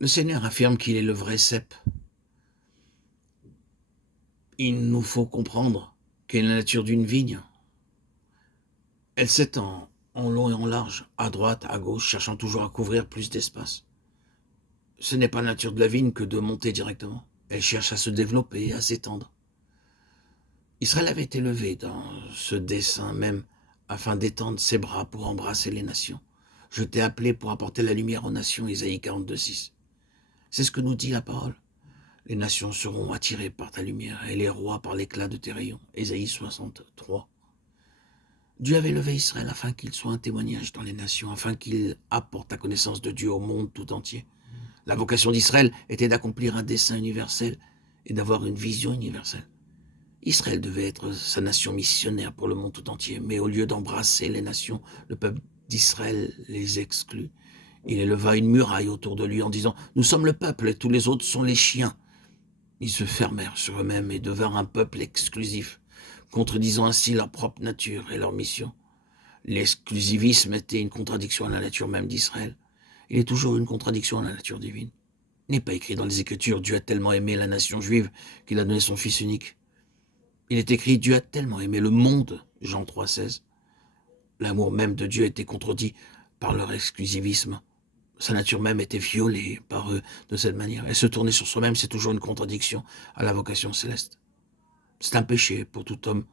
Le Seigneur affirme qu'il est le vrai cep. Il nous faut comprendre quelle est la nature d'une vigne. Elle s'étend en long et en large, à droite, à gauche, cherchant toujours à couvrir plus d'espace. Ce n'est pas la nature de la vigne que de monter directement. Elle cherche à se développer, à s'étendre. Israël avait été levé dans ce dessein même afin d'étendre ses bras pour embrasser les nations. Je t'ai appelé pour apporter la lumière aux nations, Isaïe 42,6. C'est ce que nous dit la parole. Les nations seront attirées par ta lumière et les rois par l'éclat de tes rayons, Isaïe 63. Dieu avait levé Israël afin qu'il soit un témoignage dans les nations, afin qu'il apporte la connaissance de Dieu au monde tout entier. La vocation d'Israël était d'accomplir un dessein universel et d'avoir une vision universelle. Israël devait être sa nation missionnaire pour le monde tout entier, mais au lieu d'embrasser les nations, le peuple d'Israël les exclut. Il éleva une muraille autour de lui en disant « Nous sommes le peuple et tous les autres sont les chiens ». Ils se fermèrent sur eux-mêmes et devinrent un peuple exclusif, contredisant ainsi leur propre nature et leur mission. L'exclusivisme était une contradiction à la nature même d'Israël. Il est toujours une contradiction à la nature divine. Il n'est pas écrit dans les Écritures « Dieu a tellement aimé la nation juive qu'il a donné son Fils unique ». Il est écrit « Dieu a tellement aimé le monde », Jean 3,16. L'amour même de Dieu était contredit par leur exclusivisme. Sa nature même était violée par eux de cette manière. Et se tourner sur soi-même, c'est toujours une contradiction à la vocation céleste. C'est un péché pour tout homme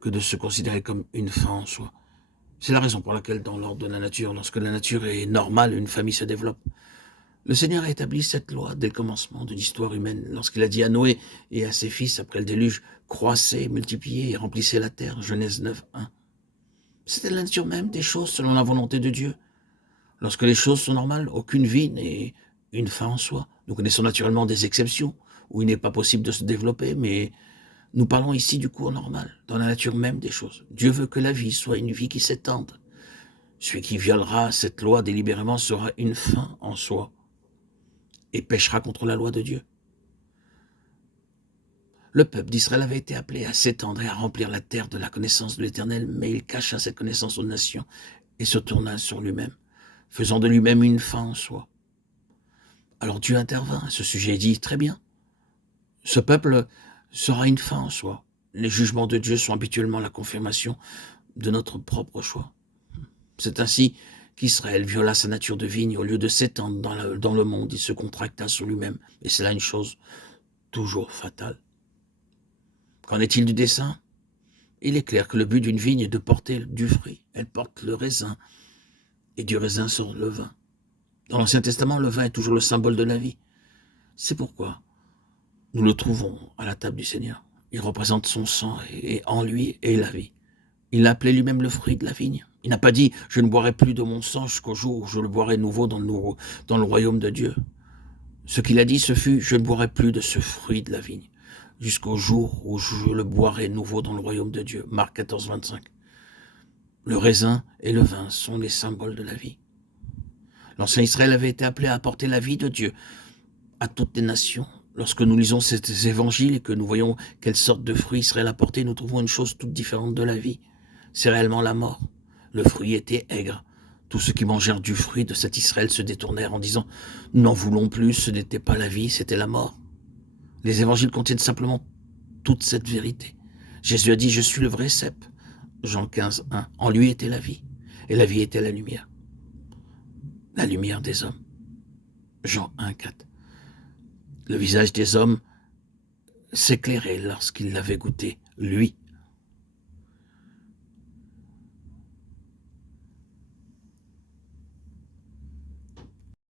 que de se considérer comme une fin en soi. C'est la raison pour laquelle, dans l'ordre de la nature, lorsque la nature est normale, une famille se développe. Le Seigneur a établi cette loi dès le commencement de l'histoire humaine, lorsqu'il a dit à Noé et à ses fils, après le déluge, « Croissez, multipliez et remplissez la terre », Genèse 9, 1. C'était la nature même des choses selon la volonté de Dieu. Lorsque les choses sont normales, aucune vie n'est une fin en soi. Nous connaissons naturellement des exceptions, où il n'est pas possible de se développer, mais nous parlons ici du cours normal, dans la nature même des choses. Dieu veut que la vie soit une vie qui s'étende. Celui qui violera cette loi délibérément sera une fin en soi et péchera contre la loi de Dieu. Le peuple d'Israël avait été appelé à s'étendre et à remplir la terre de la connaissance de l'Éternel, mais il cacha cette connaissance aux nations et se tourna sur lui-même, faisant de lui-même une fin en soi. Alors Dieu intervint à ce sujet et dit, très bien, ce peuple sera une fin en soi. Les jugements de Dieu sont habituellement la confirmation de notre propre choix. C'est ainsi qu'Israël viola sa nature de vigne. Au lieu de s'étendre dans le monde, il se contracta sur lui-même. Et c'est là une chose toujours fatale. Qu'en est-il du dessein? Il est clair que le but d'une vigne est de porter du fruit. Elle porte le raisin, et du raisin sort le vin. Dans l'Ancien Testament, le vin est toujours le symbole de la vie. C'est pourquoi nous le trouvons à la table du Seigneur. Il représente son sang et en lui est la vie. Il l'a appelé lui-même le fruit de la vigne. Il n'a pas dit « je ne boirai plus de mon sang jusqu'au jour où je le boirai nouveau dans le royaume de Dieu ». Ce qu'il a dit, ce fut « je ne boirai plus de ce fruit de la vigne jusqu'au jour où je le boirai nouveau dans le royaume de Dieu ». Marc 14, 25. Le raisin et le vin sont les symboles de la vie. L'ancien Israël avait été appelé à apporter la vie de Dieu à toutes les nations. Lorsque nous lisons ces évangiles et que nous voyons quelle sorte de fruit Israël a porté, nous trouvons une chose toute différente de la vie. C'est réellement la mort. Le fruit était aigre. Tous ceux qui mangèrent du fruit de cet Israël se détournèrent en disant « Nous n'en voulons plus, ce n'était pas la vie, c'était la mort ». Les évangiles contiennent simplement toute cette vérité. Jésus a dit « Je suis le vrai cep ». Jean 15, 1. En lui était la vie, et la vie était la lumière des hommes. Jean 1, 4. Le visage des hommes s'éclairait lorsqu'il l'avait goûté, lui,